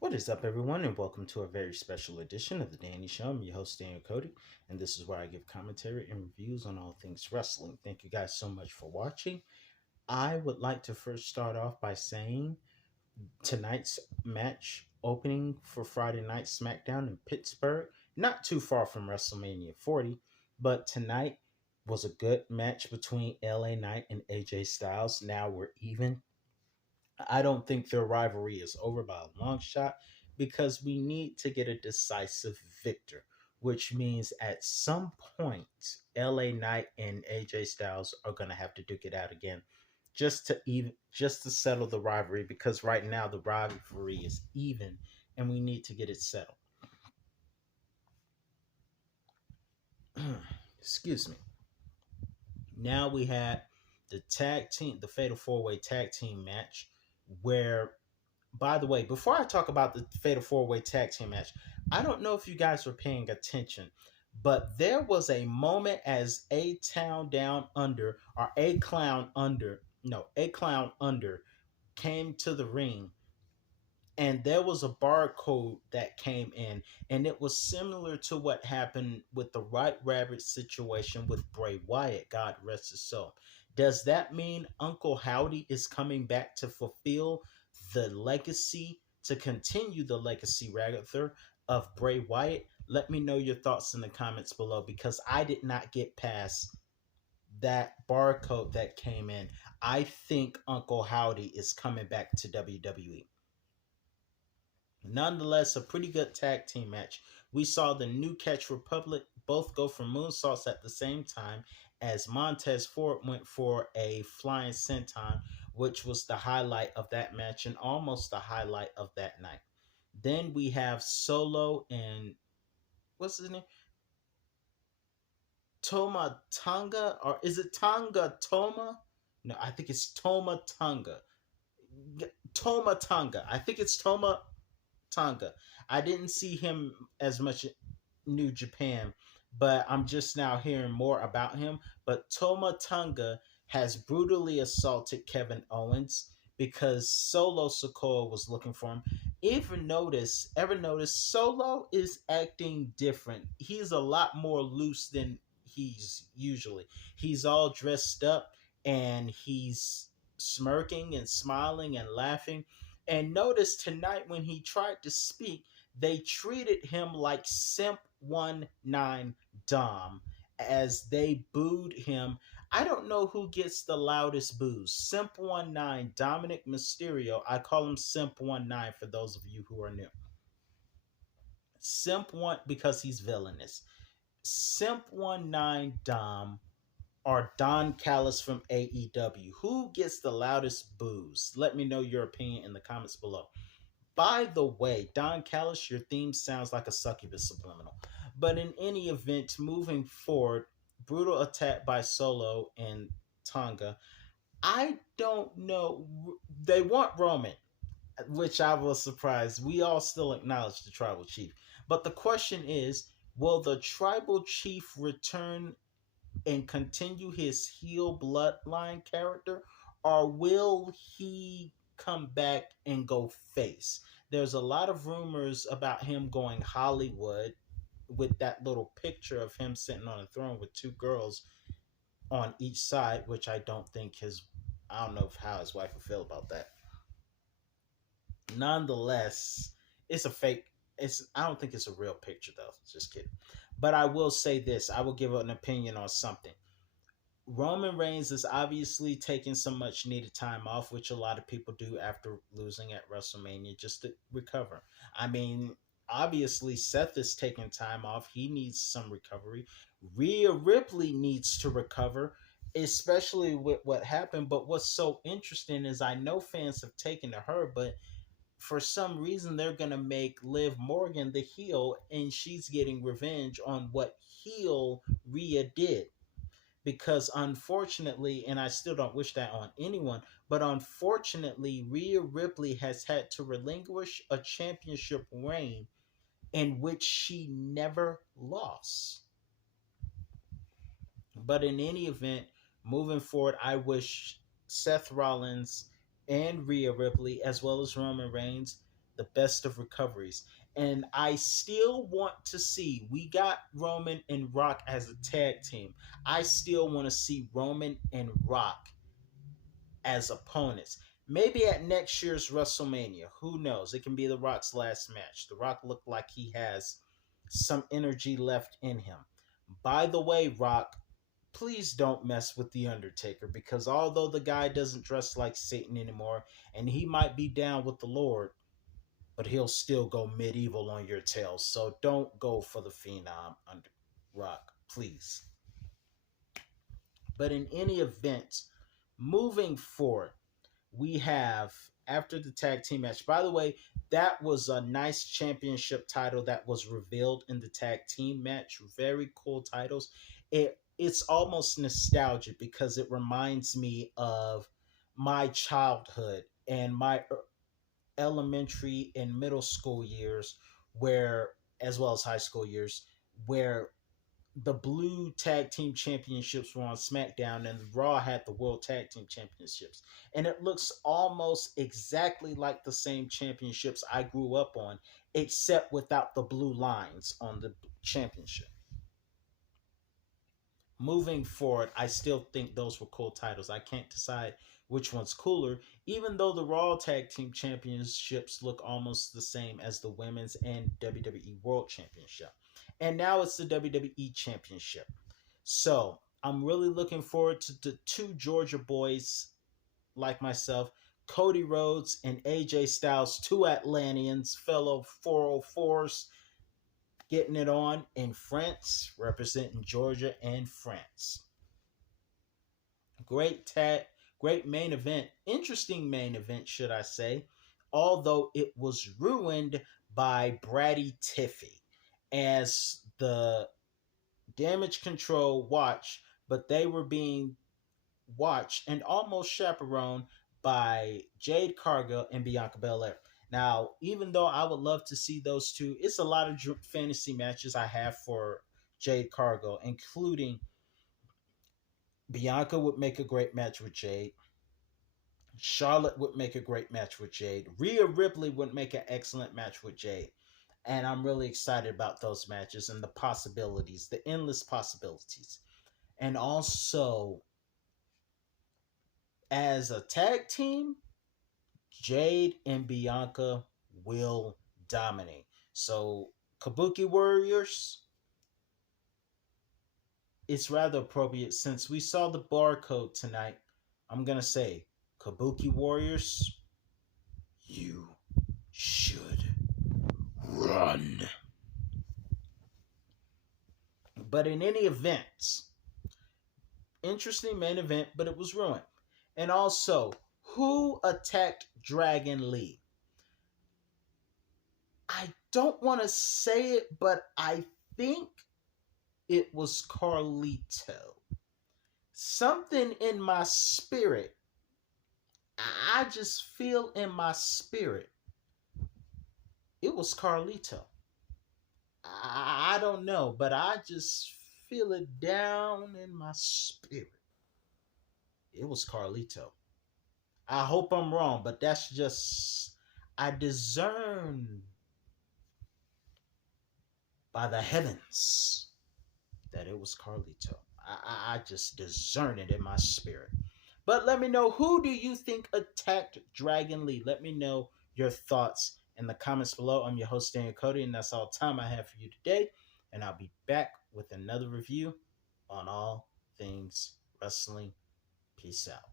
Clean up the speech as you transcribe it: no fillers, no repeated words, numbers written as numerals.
What is up, everyone, and welcome to a very special edition of The Danny Show. I'm your host, Daniel Cody, and this is where I give commentary and reviews on all things wrestling. Thank you guys so much for watching. I would like to first start off by saying tonight's match opening for Friday Night Smackdown in Pittsburgh, not too far from WrestleMania 40, but tonight was a good match between LA Knight and AJ Styles. Now we're even. I don't think their rivalry is over by a long shot because we need to get a decisive victor, which means at some point, LA Knight and AJ Styles are going to have to duke it out again just to settle the rivalry because right now the rivalry is even and we need to get it settled. Excuse me. Now we had the Fatal 4-Way tag team match where, by the way, before I talk about the Fatal 4-Way tag team match, I don't know if you guys were paying attention, but there was a moment as A Town Down Under, or A Clown Under, no, A Clown Under came to the ring, and there was a barcode that came in, and it was similar to what happened with the White Rabbit situation with Bray Wyatt, God rest his soul. Does that mean Uncle Howdy is coming back to fulfill the legacy, to continue the legacy rather, of Bray Wyatt? Let me know your thoughts in the comments below because I did not get past that barcode that came in. I think Uncle Howdy is coming back to WWE. Nonetheless, a pretty good tag team match. We saw the New Catch Republic both go for moonsaults at the same time as Montez Ford went for a flying senton, which was the highlight of that match and almost the highlight of that night. Then we have Solo and what's his name? Toma Tonga, or is it Tonga Toma? No, I think it's Toma Tonga. Toma Tonga. I think it's Toma Tonga. I didn't see him as much in New Japan, but I'm just now hearing more about him. But Toma Tonga has brutally assaulted Kevin Owens because Solo Sikoa was looking for him. Ever notice Solo is acting different. He's a lot more loose than he's usually. He's all dressed up and he's smirking and smiling and laughing. And notice tonight when he tried to speak, they treated him like Simp 19 Dom as they booed him. I don't know who gets the loudest boos. Simp 19, Dominic Mysterio. I call him Simp 19 for those of you who are new. Simp 1 because he's villainous. Simp 19 Dom or Don Callis from AEW. Who gets the loudest boos? Let me know your opinion in the comments below. By the way, Don Callis, your theme sounds like a succubus subliminal. But in any event, moving forward, brutal attack by Solo and Tonga. I don't know. They want Roman, which I was surprised. We all still acknowledge the tribal chief. But the question is, will the tribal chief return and continue his heel bloodline character, or will he come back and go face? There's a lot of rumors about him going Hollywood with that little picture of him sitting on a throne with two girls on each side, which I don't know how his wife would feel about that. Nonetheless, it's a fake. I don't think it's a real picture though. Just kidding. But I will say this. I will give an opinion on something. Roman Reigns is obviously taking some much needed time off, which a lot of people do after losing at WrestleMania just to recover. I mean, obviously Seth is taking time off. He needs some recovery. Rhea Ripley needs to recover, especially with what happened. But what's so interesting is I know fans have taken to her, but for some reason they're going to make Liv Morgan the heel, and she's getting revenge on what heel Rhea did because unfortunately, and I still don't wish that on anyone, but unfortunately, Rhea Ripley has had to relinquish a championship reign in which she never lost. But in any event, moving forward, I wish Seth Rollins and Rhea Ripley, as well as Roman Reigns, the best of recoveries. And I still want to see, we got Roman and Rock as a tag team. I still want to see Roman and Rock as opponents. Maybe at next year's WrestleMania. Who knows? It can be The Rock's last match. The Rock looked like he has some energy left in him. By the way, Rock, please don't mess with The Undertaker, because although the guy doesn't dress like Satan anymore and he might be down with the Lord, but he'll still go medieval on your tail. So don't go for the Phenom under Rock, please. But in any event, moving forward, we have, after the tag team match, by the way, that was a nice championship title that was revealed in the tag team match. Very cool titles. It's almost nostalgic because it reminds me of my childhood and my elementary and middle school years, where, as well as high school years, where the blue tag team championships were on SmackDown and Raw had the world tag team championships. And it looks almost exactly like the same championships I grew up on, except without the blue lines on the championship. Moving forward, I still think those were cool titles. I can't decide which one's cooler, even though the Raw Tag Team Championships look almost the same as the Women's and WWE World Championship. And now it's the WWE Championship. So I'm really looking forward to the two Georgia boys like myself, Cody Rhodes and AJ Styles, two Atlanteans, fellow 404s, getting it on in France, representing Georgia and France. Great main event, interesting main event, should I say, although it was ruined by Bratty Tiffy as the Damage Control watch, but they were being watched and almost chaperoned by Jade Cargill and Bianca Belair. Now, even though I would love to see those two, it's a lot of fantasy matches I have for Jade Cargill, including Bianca would make a great match with Jade. Charlotte would make a great match with Jade. Rhea Ripley would make an excellent match with Jade. And I'm really excited about those matches and the possibilities, the endless possibilities. And also, as a tag team, Jade and Bianca will dominate. So, Kabuki Warriors, it's rather appropriate since we saw the barcode tonight. I'm going to say, Kabuki Warriors, you should run. But in any event, interesting main event, but it was ruined. And also, who attacked Dragon Lee? I don't want to say it, but I think it was Carlito. Something in my spirit, I just feel in my spirit, it was Carlito. I don't know, but I just feel it down in my spirit. It was Carlito. I hope I'm wrong, but that's just, I discern by the heavens that it was Carlito. I just discern it in my spirit. But let me know, who do you think attacked Dragon Lee? Let me know your thoughts in the comments below. I'm your host, Daniel Cody, and that's all the time I have for you today. And I'll be back with another review on all things wrestling. Peace out.